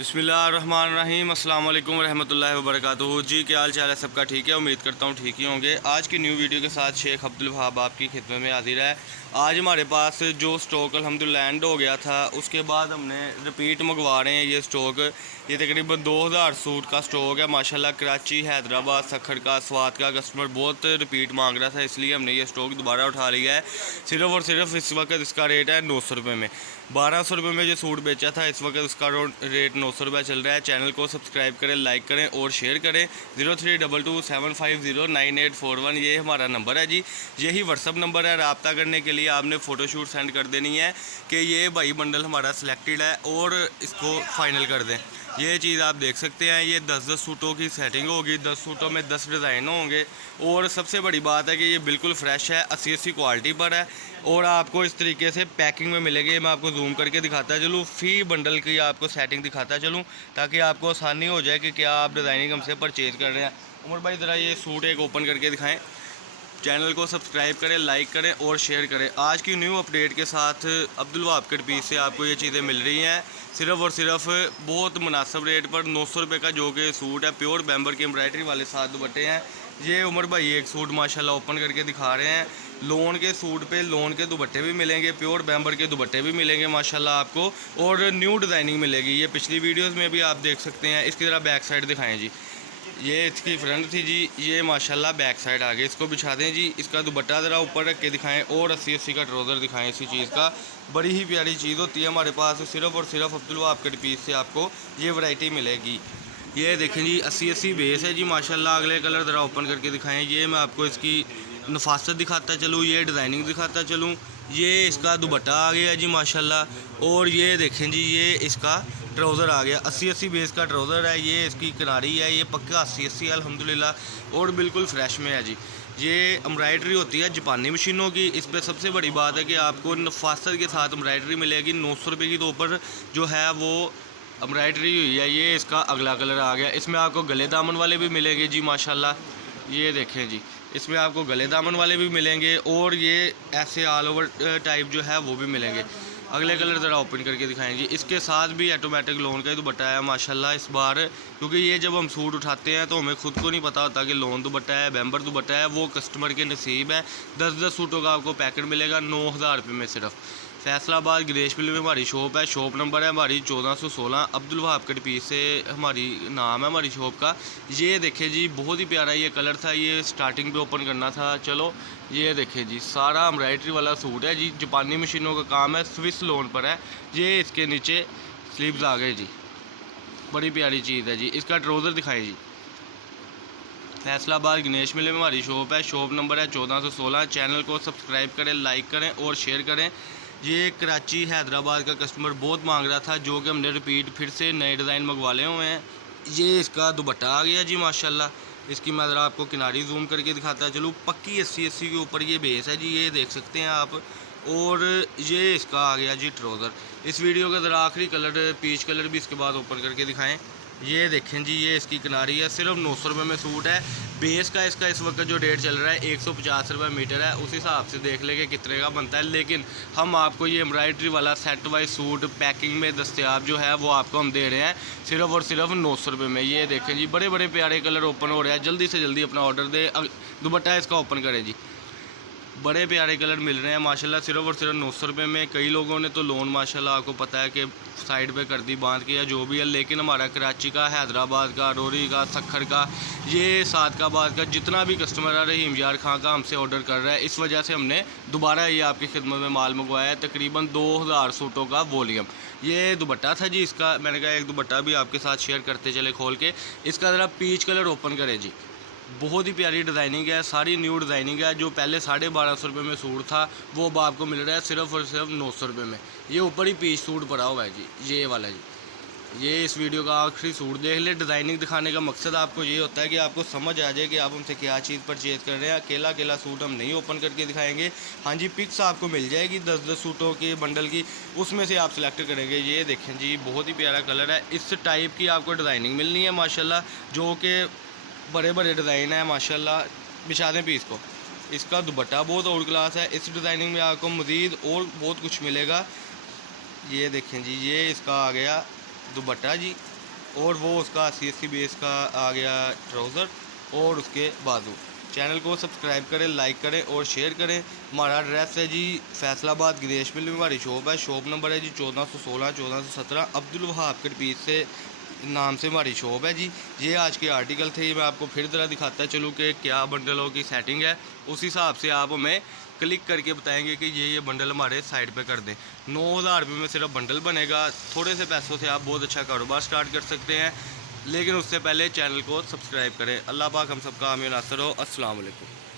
बिस्मिल्लाहिर्रहमानिर्रहीम अस्सलाम वालेकुम रहमतुल्लाहि व बरकातुहू। जी क्या हाल चाल है सबका? ठीक है, उम्मीद करता हूँ ठीक ही होंगे। आज की न्यू वीडियो के साथ शेख अब्दुल वहाब आपकी खिदमत में हाजिर है। आज हमारे पास जो स्टॉक अल्हम्दुलिल्लाह एंड हो गया था, उसके बाद हमने रिपीट मंगवा रहे हैं ये स्टॉक। ये तकरीबन 2000 सूट का स्टॉक है माशाल्लाह। कराची, हैदराबाद, सखर का, स्वात का कस्टमर बहुत रिपीट मांग रहा था, इसलिए हमने ये स्टॉक दोबारा उठा लिया है। सिर्फ और सिर्फ इस वक्त इसका रेट है 900 रुपये में। 1200 रुपये में जो सूट बेचा था, इस वक्त उसका रेट 900 रुपये चल रहा है। चैनल को सब्सक्राइब करें, लाइक करें और शेयर करें। 032275094841 ये हमारा नंबर है जी। यही व्हाट्सअप नंबर है। रब्ता करने के लिए आपने फ़ोटोशूट सेंड कर देनी है कि ये भाई बंडल हमारा सिलेक्टेड है और इसको फाइनल कर दें। ये चीज़ आप देख सकते हैं, ये 10-10 सूटों की सेटिंग होगी, 10 सूटों में 10 डिज़ाइन होंगे। और सबसे बड़ी बात है कि ये बिल्कुल फ्रेश है, 80 क्वालिटी पर है और आपको इस तरीके से पैकिंग में मिलेगी। मैं आपको जूम करके दिखाता चलूँ, फी बंडल की आपको सेटिंग दिखाता चलूँ ताकि आपको आसानी हो जाए कि क्या आप डिज़ाइनिंग हमसे परचेज़ कर रहे हैं। उमर भाई ज़रा ये सूट एक ओपन करके दिखाएं। चैनल को सब्सक्राइब करें, लाइक करें और शेयर करें। आज की न्यू अपडेट के साथ अब्दुल वहाब कट पीस से आपको ये चीज़ें मिल रही हैं सिर्फ़ और सिर्फ बहुत मुनासिब रेट पर 900 रुपये का, जो कि सूट है प्योर बैम्बर की एम्ब्रॉयडरी वाले साथ दुपट्टे हैं। ये उमर भाई एक सूट माशाल्लाह ओपन करके दिखा रहे हैं। लोन के सूट पे लोन के दुपट्टे भी मिलेंगे, प्योर बैम्बर के दुपट्टे भी मिलेंगे माशाल्लाह आपको, और न्यू डिज़ाइनिंग मिलेगी। ये पिछली वीडियोज़ में भी आप देख सकते हैं। इसकी ज़रा बैक साइड दिखाएँ जी। ये इसकी फ्रंट थी जी, ये माशाल्लाह बैक साइड आ गई। इसको बिछा दें जी। इसका दुपट्टा ज़रा ऊपर रख के दिखाएं और 80-80 का ट्राउज़र दिखाएं। इसी चीज़ का बड़ी ही प्यारी चीज़ होती है हमारे पास। सिर्फ़ और सिर्फ अब्दुल वहाब कट पीस से आपको ये वैरायटी मिलेगी। ये देखें जी, 80-80 बेस है जी माशाल्लाह। अगले कलर ज़रा ओपन करके दिखाएँ। ये मैं आपको इसकी नफासत दिखाता चलूँ, ये डिज़ाइनिंग दिखाता चलूँ। ये इसका दुपट्टा आ गया जी माशाल्लाह। और ये देखें जी, ये इसका ट्राउज़र आ गया। 80-80 बेस का ट्राउज़र है। ये इसकी किनारी है, ये पक्का 80-80 है अल्हम्दुलिल्लाह और बिल्कुल फ्रेश में है जी। ये एम्ब्रॉयडरी होती है जापानी मशीनों की। इस पर सबसे बड़ी बात है कि आपको नफासत के साथ एम्ब्रॉयडरी मिलेगी। 900 रुपये की तो ऊपर जो है वो एम्ब्रॉयडरी हुई है। ये इसका अगला कलर आ गया। इसमें आपको गले दामन वाले भी मिलेंगे जी माशाल्लाह। ये देखें जी, इसमें आपको गले दामन वाले भी मिलेंगे और ये ऐसे ऑल ओवर टाइप जो है वो भी मिलेंगे। अगले कलर ज़रा ओपन करके दिखाएंगे। इसके साथ भी ऑटोमेटिक लोन का ही दुपट्टा है माशाल्लाह इस बार, क्योंकि ये जब हम सूट उठाते हैं तो हमें खुद को नहीं पता होता कि लोन दुपट्टा है, बैम्बर दुपट्टा है। वो कस्टमर के नसीब है। 10-10 सूटों का आपको पैकेट मिलेगा 9000 रुपये में सिर्फ। फैसलाबाद ग्रेश फिल्म में हमारी शॉप है। शॉप नंबर है हमारी 1416। अब्दुल वहाब कट पीस से हमारी नाम है हमारी शॉप का। ये देखें जी, बहुत ही प्यारा ये कलर था। ये स्टार्टिंग पे ओपन करना था। चलो ये देखें जी, सारा एम्ब्रॉयडरी वाला सूट है जी। जापानी मशीनों का काम है, स्विस लोन पर है। ये इसके नीचे स्लीव्स आ गए जी, बड़ी प्यारी चीज़ है जी। इसका ट्राउज़र दिखाएं जी। फैसलाबाद गणेश मिल में हमारी शॉप है। शॉप नंबर है 1416। चैनल को सब्सक्राइब करें, लाइक करें और शेयर करें। ये कराची, हैदराबाद का कस्टमर बहुत मांग रहा था, जो कि हमने रिपीट फिर से नए डिज़ाइन मंगवा ले हुए हैं। ये इसका दुपट्टा आ गया जी माशाल्लाह। इसकी मैं ज़रा आपको किनारी जूम करके दिखाता चलूँ। पक्की 80-80 के ऊपर ये बेस है जी, ये देख सकते हैं आप। और ये इसका आ गया जी ट्राउज़र। इस वीडियो का ज़रा आखिरी कलर पीच कलर भी इसके बाद ओपन करके दिखाएं। ये देखें जी, ये इसकी किनारी है। सिर्फ 900 रुपये में सूट है। बेस का इसका इस वक्त जो रेट चल रहा है 150 रुपये मीटर है। उस हिसाब से देख लेंगे कितने का बनता है। लेकिन हम आपको ये एम्ब्रॉयडरी वाला सेट वाइज सूट पैकिंग में दस्तियाब जो है वो आपको हम दे रहे हैं सिर्फ और सिर्फ 900 रुपये में। ये देखें जी, बड़े बड़े प्यारे कलर ओपन हो रहे हैं। जल्दी से जल्दी अपना ऑर्डर दे। दुपट्टा इसका ओपन करें जी, बड़े प्यारे कलर मिल रहे हैं माशाल्लाह सिर्फ और सिर्फ 900 रुपये में। कई लोगों ने तो लोन माशाल्लाह आपको पता है कि साइड पे कर दी, बांध के या जो भी है। लेकिन हमारा कराची का, हैदराबाद का, रोरी का, सखर का, ये सादकाबाद का जितना भी कस्टमर है, रहीम यार खां का हमसे ऑर्डर कर रहा है। इस वजह से हमने दोबारा ये आपकी खिदमत में माल मंगवाया है। तकरीबन 2000 सूटों का वॉल्यूम। ये दुपट्टा था जी इसका। मैंने कहा एक दुपट्टा भी आपके साथ शेयर करते चले खोल के। इसका ज़रा पीच कलर ओपन करें जी। बहुत ही प्यारी डिज़ाइनिंग है, सारी न्यू डिज़ाइनिंग है। जो पहले 1250 रुपये में सूट था वो अब आपको मिल रहा है सिर्फ और सिर्फ 900 रुपये में। ये ऊपर ही पीच सूट पड़ा हुआ है जी, ये वाला जी। ये इस वीडियो का आखिरी सूट देख ले। डिज़ाइनिंग दिखाने का मकसद आपको ये होता है कि आपको समझ आ जाए कि आप हमसे क्या चीज़ परचेज़ कर रहे हैं। अकेला अकेला सूट हम नहीं ओपन करके दिखाएंगे। हाँ जी, पिक्स आपको मिल जाएगी 10-10 सूटों की बंडल की, उसमें से आप सिलेक्ट करेंगे। ये देखें जी, बहुत ही प्यारा कलर है। इस टाइप की आपको डिज़ाइनिंग मिलनी है माशाल्लाह, जो कि बड़े बड़े डिज़ाइन है माशाल्लाह। बिछा दें पीस को। इसका दुपट्टा बहुत आउट क्लास है। इस डिज़ाइनिंग में आपको मज़ीद और बहुत कुछ मिलेगा। ये देखें जी, ये इसका आ गया दुपट्टा जी। और वो उसका 80 बेस का आ गया ट्राउज़र और उसके बाजू। चैनल को सब्सक्राइब करें, लाइक करें और शेयर करें। हमारा एड्रेस है जी फैसलाबाद गिरीश मिल में हमारी शॉप है। शॉप नंबर है जी 1416 1417 अब्दुल वहाब के पीस से नाम से हमारी शॉप है जी। ये आज के आर्टिकल थे, मैं आपको फिर ज़रा दिखाता चलूँ कि क्या बंडलों की सेटिंग है। उस हिसाब से आप हमें क्लिक करके बताएंगे कि ये बंडल हमारे साइड पे कर दें। 9000 रुपये में सिर्फ बंडल बनेगा। थोड़े से पैसों से आप बहुत अच्छा कारोबार स्टार्ट कर सकते हैं, लेकिन उससे पहले चैनल को सब्सक्राइब करें। अल्लाह पाक हम सबका आमीन नासर हो। अस्सलाम वालेकुम।